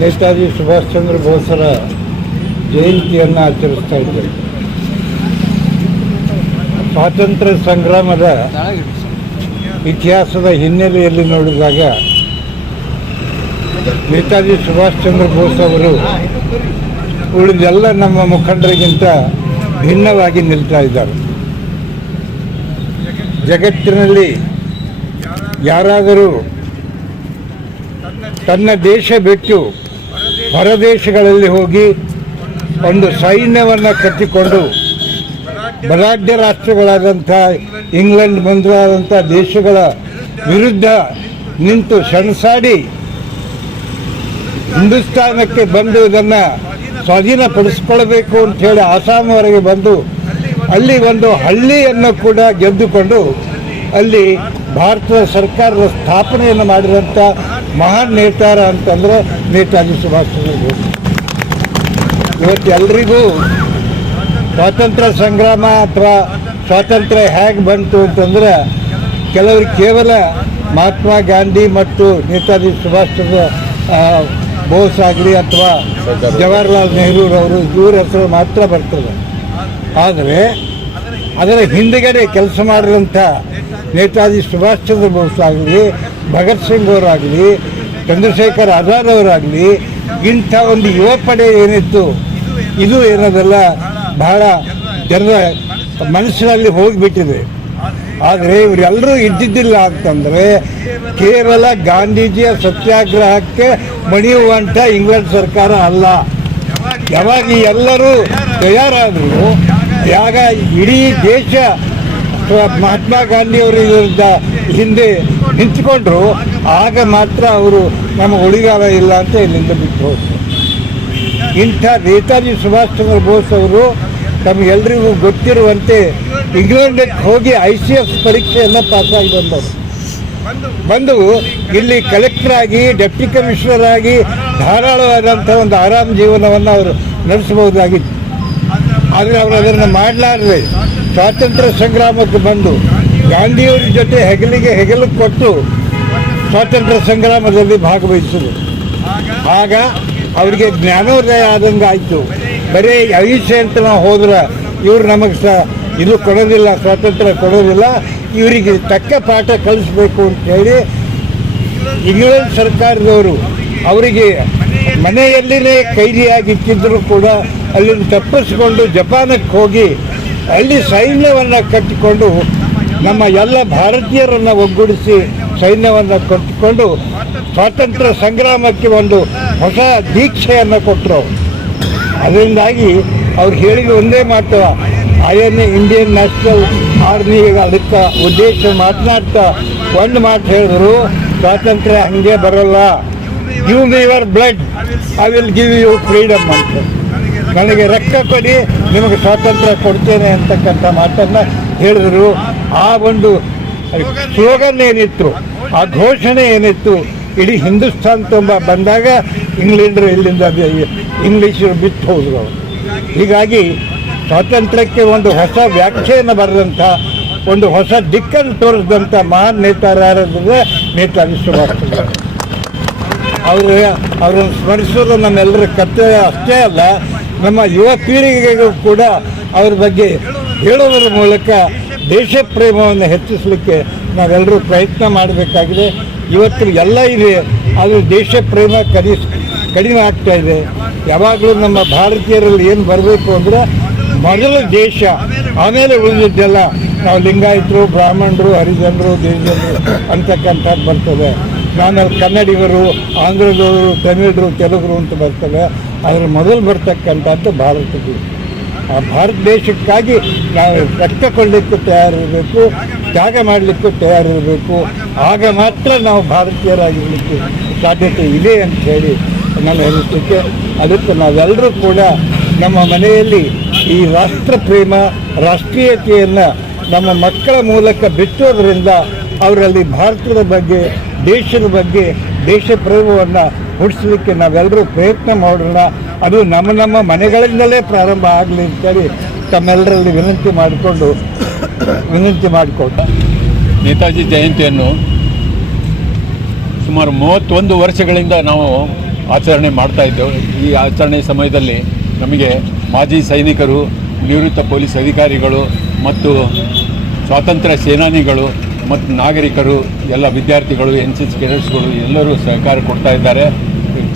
ನೇತಾಜಿ ಸುಭಾಷ್ ಚಂದ್ರ ಬೋಸರ ಜಯಂತಿಯನ್ನು ಆಚರಿಸ್ತಾ ಇದ್ದೇವೆ ಸ್ವಾತಂತ್ರ್ಯ ಸಂಗ್ರಾಮದ ಇತಿಹಾಸದ ಹಿನ್ನೆಲೆಯಲ್ಲಿ ನೋಡಿದಾಗ ನೇತಾಜಿ ಸುಭಾಷ್ ಚಂದ್ರ ಬೋಸ್ ಅವರು ಉಳಿದೆಲ್ಲ ನಮ್ಮ ಮುಖಂಡರಿಗಿಂತ ಭಿನ್ನವಾಗಿ ನಿಲ್ತಾ ಇದ್ದಾರೆ. ಜಗತ್ತಿನಲ್ಲಿ ಯಾರಾದರೂ ತನ್ನ ದೇಶ ಬಿಟ್ಟು ಹೊರದೇಶಗಳಲ್ಲಿ ಹೋಗಿ ಒಂದು ಸೈನ್ಯವನ್ನು ಕಟ್ಟಿಕೊಂಡು ಬಲಾಢ್ಯ ರಾಷ್ಟ್ರಗಳಾದಂಥ ಇಂಗ್ಲೆಂಡ್ ಮುಂತಾದಂಥ ದೇಶಗಳ ವಿರುದ್ಧ ನಿಂತು ಸೆಣಸಾಡಿ ಹಿಂದೂಸ್ತಾನಕ್ಕೆ ಬಂದು ಇದನ್ನು ಸ್ವಾಧೀನಪಡಿಸ್ಕೊಳ್ಬೇಕು ಅಂತ ಹೇಳಿ ಆಸಾಂವರೆಗೆ ಬಂದು ಅಲ್ಲಿ ಒಂದು ಹಳ್ಳಿಯನ್ನು ಕೂಡ ಗೆದ್ದುಕೊಂಡು ಅಲ್ಲಿ ಭಾರತದ ಸರ್ಕಾರದ ಸ್ಥಾಪನೆಯನ್ನು ಮಾಡಿದಂಥ ಮಹಾನ್ ನೇತಾರ ಅಂತಂದರೆ ನೇತಾಜಿ ಸುಭಾಷ್ ಚಂದ್ರ ಬೋಸ್. ಇವತ್ತು ಎಲ್ರಿಗೂ ಸ್ವಾತಂತ್ರ್ಯ ಸಂಗ್ರಾಮ ಅಥವಾ ಸ್ವಾತಂತ್ರ್ಯ ಹೇಗೆ ಬಂತು ಅಂತಂದ್ರೆ ಕೆಲವರು ಕೇವಲ ಮಹಾತ್ಮ ಗಾಂಧಿ ಮತ್ತು ನೇತಾಜಿ ಸುಭಾಷ್ ಚಂದ್ರ ಬೋಸ್ ಆಗಲಿ ಅಥವಾ ಜವಾಹರ್ಲಾಲ್ ನೆಹರೂರವರು ಇವ್ರ ಹೆಸರು ಮಾತ್ರ ಬರ್ತದೆ. ಆದರೆ ಅದರ ಹಿಂದುಗಡೆ ಕೆಲಸ ಮಾಡಿದಂಥ ನೇತಾಜಿ ಸುಭಾಷ್ ಚಂದ್ರ ಬೋಸ್ ಆಗಲಿ ಭಗತ್ ಸಿಂಗ್ ಅವರಾಗಲಿ, ಚಂದ್ರಶೇಖರ್ ಆಜಾದ್ ಅವರಾಗಲಿ, ಇಂಥ ಒಂದು ಯುವ ಪಡೆ ಏನಿತ್ತು, ಇದು ಏನದಲ್ಲ, ಬಹಳ ಜನರ ಮನಸ್ಸಿನಲ್ಲಿ ಹೋಗಿಬಿಟ್ಟಿದೆ. ಆದರೆ ಇವರೆಲ್ಲರೂ ಇದ್ದಿದ್ದಿಲ್ಲ ಅಂತಂದರೆ ಕೇವಲ ಗಾಂಧೀಜಿಯ ಸತ್ಯಾಗ್ರಹಕ್ಕೆ ಮಣಿಯುವಂಥ ಇಂಗ್ಲೆಂಡ್ ಸರ್ಕಾರ ಅಲ್ಲ. ಯಾವಾಗ ಎಲ್ಲರೂ ತಯಾರಾದರೂ. ಯಾಗ ಇಡೀ ದೇಶ ಮಹಾತ್ಮ ಗಾಂಧಿಯವರ ಹಿಂದೆ ನಿಂತ್ಕೊಂಡ್ರು, ಆಗ ಮಾತ್ರ ಅವರು ನಮಗೆ ಉಳಿಗಾಲ ಇಲ್ಲ ಅಂತ ಇಲ್ಲಿಂದ ಬಿಟ್ಟು ಹೋದರು. ಇಂಥ ನೇತಾಜಿ ಸುಭಾಷ್ ಚಂದ್ರ ಬೋಸ್ ಅವರು ತಮಗೆಲ್ಲರಿಗೂ ಗೊತ್ತಿರುವಂತೆ ಇಂಗ್ಲೆಂಡಿಗೆ ಹೋಗಿ ಐ ಸಿ ಎಸ್ ಪರೀಕ್ಷೆಯನ್ನು ಪಾಸಾಗಿ ಬಂದರು ಬಂದು ಇಲ್ಲಿ ಕಲೆಕ್ಟರ್ ಆಗಿ, ಡೆಪ್ಟಿ ಕಮಿಷನರ್ ಆಗಿ ಧಾರಾಳವಾದಂಥ ಒಂದು ಆರಾಮ ಜೀವನವನ್ನು ಅವರು ನಡೆಸಬಹುದಾಗಿತ್ತು. ಆದರೆ ಅವರು ಅದನ್ನು ಮಾಡಲಾರದೆ ಸ್ವಾತಂತ್ರ್ಯ ಸಂಗ್ರಾಮಕ್ಕೆ ಬಂದು ಗಾಂಧಿಯವರ ಜೊತೆ ಹೆಗಲಿಗೆ ಹೆಗಲು ಕೊಟ್ಟು ಸ್ವಾತಂತ್ರ್ಯ ಸಂಗ್ರಾಮದಲ್ಲಿ ಭಾಗವಹಿಸಿದರು. ಆಗ ಅವರಿಗೆ ಜ್ಞಾನೋದಯ ಆದಂಗೆ ಆಯಿತು. ಬರೀ ಅಹಿಂಸೆ ಅಂತ ನಾವು ಹೋದ್ರೆ ಇವ್ರು ನಮಗೆ ಸಹ ಇದು ಕೊಡೋದಿಲ್ಲ, ಸ್ವಾತಂತ್ರ್ಯ ಕೊಡೋದಿಲ್ಲ. ಇವರಿಗೆ ತಕ್ಕ ಪಾಠ ಕಲಿಸ್ಬೇಕು ಅಂತ ಹೇಳಿ ಇಂಗ್ಲೆಂಡ್ ಸರ್ಕಾರದವರು ಅವರಿಗೆ ಮನೆಯಲ್ಲಿನೇ ಕೈದಿಯಾಗಿಟ್ಟಿದ್ದರೂ ಕೂಡ ಅಲ್ಲಿಂದ ತಪ್ಪಿಸ್ಕೊಂಡು ಜಪಾನಕ್ಕೆ ಹೋಗಿ ಅಲ್ಲಿ ಸೈನ್ಯವನ್ನು ಕಟ್ಟಿಕೊಂಡು ನಮ್ಮ ಎಲ್ಲ ಭಾರತೀಯರನ್ನು ಒಗ್ಗೂಡಿಸಿ ಸೈನ್ಯವನ್ನು ಕಟ್ಟಿಕೊಂಡು ಸ್ವಾತಂತ್ರ್ಯ ಸಂಗ್ರಾಮಕ್ಕೆ ಒಂದು ಹೊಸ ದೀಕ್ಷೆಯನ್ನು ಕೊಟ್ಟರು ಅದರಿಂದಾಗಿ ಅವ್ರು ಹೇಳಿದ ಒಂದೇ ಮಾತು ಎ ಇಂಡಿಯನ್ ನ್ಯಾಷನಲ್ ಆರ್ಮಿ ಅದಕ್ಕೆ ಉದ್ದೇಶ ಮಾತನಾಡ್ತಾ ಒಂದು ಮಾತು ಹೇಳಿದ್ರು, ಸ್ವಾತಂತ್ರ್ಯ ಹಂಗೆ ಬರಲ್ಲ. Give me your blood I will give you freedom ಅಂತ. ನನಗೆ ರಕ್ತ ಕೊಡಿ, ನಿಮಗೆ ಸ್ವಾತಂತ್ರ್ಯ ಕೊಡ್ತೇನೆ ಅಂತಕ್ಕಂಥ ಮಾತನ್ನು ಹೇಳಿದರು. ಆ ಒಂದು ಸ್ಲೋಗನ್ ಏನಿತ್ತು, ಆ ಘೋಷಣೆ ಏನಿತ್ತು, ಇಡೀ ಹಿಂದೂಸ್ತಾನ್ ತುಂಬ ಬಂದಾಗ ಇಂಗ್ಲೆಂಡರು ಇಲ್ಲಿಂದ ಇಂಗ್ಲಿಷ್ ಇಂಗ್ಲೀಷರು ಬಿಟ್ಟು ಹೋದ್ರು ಹೀಗಾಗಿ ಸ್ವಾತಂತ್ರ್ಯಕ್ಕೆ ಒಂದು ಹೊಸ ವ್ಯಾಖ್ಯೆಯನ್ನು ಬರೆದಂಥ, ಒಂದು ಹೊಸ ದಿಕ್ಕನ್ನು ತೋರಿಸಿದಂಥ ಮಹಾನ್ ನೇತಾರ ನೇತಾ ಸುಭಾಷ್ ಅವರು ಅವರನ್ನು ಸ್ಮರಿಸೋದು ನಮ್ಮೆಲ್ಲರ ಕರ್ತವ್ಯ ಅಷ್ಟೇ ಅಲ್ಲ. ನಮ್ಮ ಯುವ ಪೀಳಿಗೆಗೂ ಕೂಡ ಅವ್ರ ಬಗ್ಗೆ ಹೇಳುವುದರ ಮೂಲಕ ದೇಶ ಪ್ರೇಮವನ್ನು ಹೆಚ್ಚಿಸಲಿಕ್ಕೆ ನಾವೆಲ್ಲರೂ ಪ್ರಯತ್ನ ಮಾಡಬೇಕಾಗಿದೆ. ಇವತ್ತು ಎಲ್ಲ ಇದೆ ಅದು ದೇಶ ಪ್ರೇಮ ಕಡಿ ಕಡಿಮೆ ಆಗ್ತಾ ಇದೆ. ಯಾವಾಗಲೂ ನಮ್ಮ ಭಾರತೀಯರಲ್ಲಿ ಏನು ಬರಬೇಕು ಅಂದರೆ ಮೊದಲು ದೇಶ, ಆಮೇಲೆ ಉಳಿದಿದ್ದೆಲ್ಲ ನಾವು ಲಿಂಗಾಯತರು, ಬ್ರಾಹ್ಮಣರು, ಹರಿಜನರು ದೇವಜನರು ಅಂತಕ್ಕಂಥದ್ದು ಬರ್ತದೆ. ನಾನು ಕನ್ನಡಿಗರು, ಆಂಧ್ರದವರು, ತಮಿಳರು, ತೆಲುಗರು ಅಂತ ಬರ್ತವೆ. ಅದರ ಮೊದಲು ಬರ್ತಕ್ಕಂಥದ್ದು ಭಾರತದ ಆ ಭಾರತ ದೇಶಕ್ಕಾಗಿ ನಾವು ರಕ್ತ ಕೊಡಲಿಕ್ಕೂ ತಯಾರಿರಬೇಕು, ತ್ಯಾಗ ಮಾಡಲಿಕ್ಕೂ ತಯಾರಿರಬೇಕು. ಆಗ ಮಾತ್ರ ನಾವು ಭಾರತೀಯರಾಗಿರಲಿಕ್ಕೆ ಸಾಧ್ಯತೆ ಇದೆ ಅಂತ ಹೇಳಿ ನಾನು ಹೇಳಲಿಕ್ಕೆ ಅದಕ್ಕೆ ನಾವೆಲ್ಲರೂ ಕೂಡ ನಮ್ಮ ಮನೆಯಲ್ಲಿ ಈ ರಾಷ್ಟ್ರ ಪ್ರೇಮ, ರಾಷ್ಟ್ರೀಯತೆಯನ್ನು ನಮ್ಮ ಮಕ್ಕಳ ಮೂಲಕ ಬಿತ್ತೋದ್ರಿಂದ ಅವರಲ್ಲಿ ಭಾರತದ ಬಗ್ಗೆ, ದೇಶದ ಬಗ್ಗೆ, ದೇಶ ಪ್ರೇಮವನ್ನು ಹುಟ್ಟಿಸಲಿಕ್ಕೆ ನಾವೆಲ್ಲರೂ ಪ್ರಯತ್ನ ಮಾಡೋಣ. ಅದು ನಮ್ಮ ನಮ್ಮ ಮನೆಗಳಿಂದಲೇ ಪ್ರಾರಂಭ ಆಗಲಿ ಅಂತೇಳಿ ತಮ್ಮೆಲ್ಲರಲ್ಲಿ ವಿನಂತಿ ಮಾಡಿಕೊಂಡು ವಿನಂತಿ ಮಾಡಿಕೊಂಡು. ನೇತಾಜಿ ಜಯಂತಿಯನ್ನು ಸುಮಾರು ಮೂವತ್ತೊಂದು ವರ್ಷಗಳಿಂದ ನಾವು ಆಚರಣೆ ಮಾಡ್ತಾ ಇದ್ದೆವು. ಈ ಆಚರಣೆ ಸಮಯದಲ್ಲಿ ನಮಗೆ ಮಾಜಿ ಸೈನಿಕರು, ನಿವೃತ್ತ ಪೊಲೀಸ್ ಅಧಿಕಾರಿಗಳು ಮತ್ತು ಸ್ವಾತಂತ್ರ್ಯ ಸೇನಾನಿಗಳು ಮತ್ತು ನಾಗರಿಕರು, ಎಲ್ಲ ವಿದ್ಯಾರ್ಥಿಗಳು ಎನ್ ಸಿ ಸಿ ಕೆಡೆಟ್ಸ್ಗಳು ಎಲ್ಲರೂ ಸಹಕಾರ ಕೊಡ್ತಾ ಇದ್ದಾರೆ.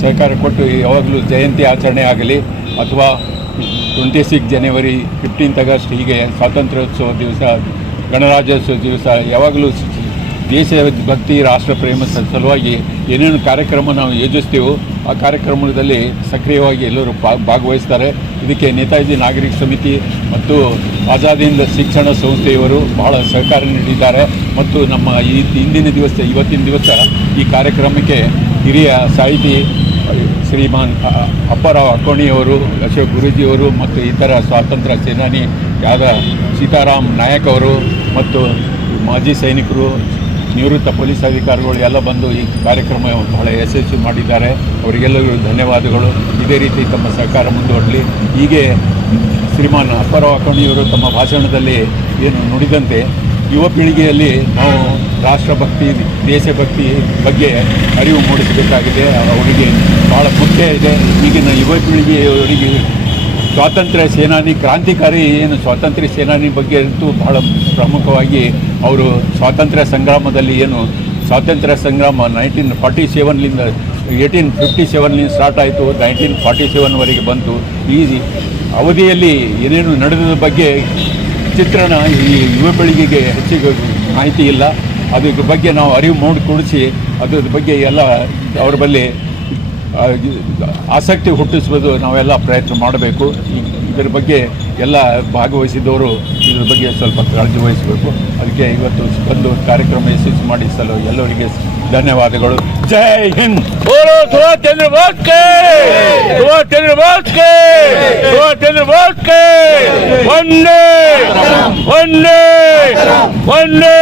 ಸಹಕಾರ ಕೊಟ್ಟು ಯಾವಾಗಲೂ ಜಯಂತಿ ಆಚರಣೆ ಆಗಲಿ ಅಥವಾ twenty six January fifteenth August ಹೀಗೆ ಸ್ವಾತಂತ್ರ್ಯೋತ್ಸವ ದಿವಸ, ಗಣರಾಜ್ಯೋತ್ಸವ ದಿವಸ, ಯಾವಾಗಲೂ ದೇಶ ಭಕ್ತಿ ರಾಷ್ಟ್ರ ಪ್ರೇಮ ಸಲುವಾಗಿ ಏನೇನು ಕಾರ್ಯಕ್ರಮ ನಾವು ಯೋಜಿಸ್ತೀವೋ ಆ ಕಾರ್ಯಕ್ರಮದಲ್ಲಿ ಸಕ್ರಿಯವಾಗಿ ಎಲ್ಲರೂ ಭಾಗವಹಿಸ್ತಾರೆ. ಇದಕ್ಕೆ ನೇತಾಜಿ ನಾಗರಿಕ ಸಮಿತಿ ಮತ್ತು ಆಜಾದಿಂದ ಶಿಕ್ಷಣ ಸಂಸ್ಥೆಯವರು ಬಹಳ ಸಹಕಾರ ನೀಡಿದ್ದಾರೆ. ಮತ್ತು ನಮ್ಮ ಈ ಇಂದಿನ ದಿವಸ, ಇವತ್ತಿನ ದಿವಸ ಈ ಕಾರ್ಯಕ್ರಮಕ್ಕೆ ಹಿರಿಯ ಸಾಹಿತಿ ಶ್ರೀಮಾನ್ ಅಪ್ಪರಾವ್ ಅಕೋಣಿಯವರು ಅಶೋಕ್ ಗುರೂಜಿಯವರು ಮತ್ತು ಇತರ ಸ್ವಾತಂತ್ರ್ಯ ಸೇನಾನಿ ಯಾದ ಸೀತಾರಾಮ್ ನಾಯಕ್ ಅವರು ಮತ್ತು ಮಾಜಿ ಸೈನಿಕರು ನಿವೃತ್ತ ಪೊಲೀಸ್ ಅಧಿಕಾರಿಗಳು ಎಲ್ಲ ಬಂದು ಈ ಕಾರ್ಯಕ್ರಮ ಬಹಳ ಯಶಸ್ವಿ ಮಾಡಿದ್ದಾರೆ. ಅವರಿಗೆಲ್ಲರಿಗೂ ಧನ್ಯವಾದಗಳು. ಇದೇ ರೀತಿ ತಮ್ಮ ಸಹಕಾರ ಮುಂದುವರಲಿ. ಹೀಗೆ ಶ್ರೀಮಾನ್ ಅಪ್ಪರಾವ್ ಅಕೋಣಿಯವರು ತಮ್ಮ ಭಾಷಣದಲ್ಲಿ ಏನು ನುಡಿದಂತೆ ಯುವ ಪೀಳಿಗೆಯಲ್ಲಿ ನಾವು ರಾಷ್ಟ್ರಭಕ್ತಿ, ದೇಶಭಕ್ತಿ ಬಗ್ಗೆ ಅರಿವು ಮೂಡಿಸಬೇಕಾಗಿದೆ. ಅವರಿಗೆ ಭಾಳ ಮುಖ್ಯ ಇದೆ. ಈಗಿನ ಯುವ ಪೀಳಿಗೆಯವರಿಗೆ ಸ್ವಾತಂತ್ರ್ಯ ಸೇನಾನಿ, ಕ್ರಾಂತಿಕಾರಿ ಏನು ಸ್ವಾತಂತ್ರ್ಯ ಸೇನಾನಿ ಬಗ್ಗೆ ಅಂತೂ ಬಹಳ ಪ್ರಮುಖವಾಗಿ ಅವರು ಸ್ವಾತಂತ್ರ್ಯ ಸಂಗ್ರಾಮದಲ್ಲಿ ಏನು ಸ್ವಾತಂತ್ರ್ಯ ಸಂಗ್ರಾಮ ನೈನ್ಟೀನ್ ಫಾರ್ಟಿ ಸೆವೆನ್ಲಿಂದ ಏಯ್ಟೀನ್ ಫಿಫ್ಟಿ ಸೆವೆನ್ಲಿಂದ ಸ್ಟಾರ್ಟ್ ಆಯಿತು, ನೈನ್ಟೀನ್ ಫಾರ್ಟಿ ಸೆವೆನ್ವರೆಗೆ ಬಂತು. ಈ ಅವಧಿಯಲ್ಲಿ ಏನೇನು ನಡೆದ ಬಗ್ಗೆ ಚಿತ್ರಣ ಈ ಯುವ ಪೀಳಿಗೆಗೆ ಹೆಚ್ಚಿಗೆ ಮಾಹಿತಿ ಇಲ್ಲ. ಅದಕ್ಕೆ ಬಗ್ಗೆ ನಾವು ಅರಿವು ಮೂಡಿಕೊಡಿಸಿ ಅದ್ರ ಬಗ್ಗೆ ಎಲ್ಲ ಅವ್ರ ಬಳಿ ಆಸಕ್ತಿ ಹುಟ್ಟಿಸುವುದು ನಾವೆಲ್ಲ ಪ್ರಯತ್ನ ಮಾಡಬೇಕು. ಇದರ ಬಗ್ಗೆ ಎಲ್ಲ ಭಾಗವಹಿಸಿದವರು ಇದ್ರ ಬಗ್ಗೆ ಸ್ವಲ್ಪ ಕಾಳಜಿ ವಹಿಸಬೇಕು. ಅದಕ್ಕೆ ಇವತ್ತು ಒಂದು ಕಾರ್ಯಕ್ರಮ ಯಶಸ್ವಿ ಮಾಡಿ ಸಲ ಎಲ್ಲರಿಗೆ ಧನ್ಯವಾದಗಳು. ಜೈ ಹಿಂದ್! ಚಂದ್ರ ಚಂದ್ರ ಒಂದೇ ಒಂದೇ ಒಂದೇ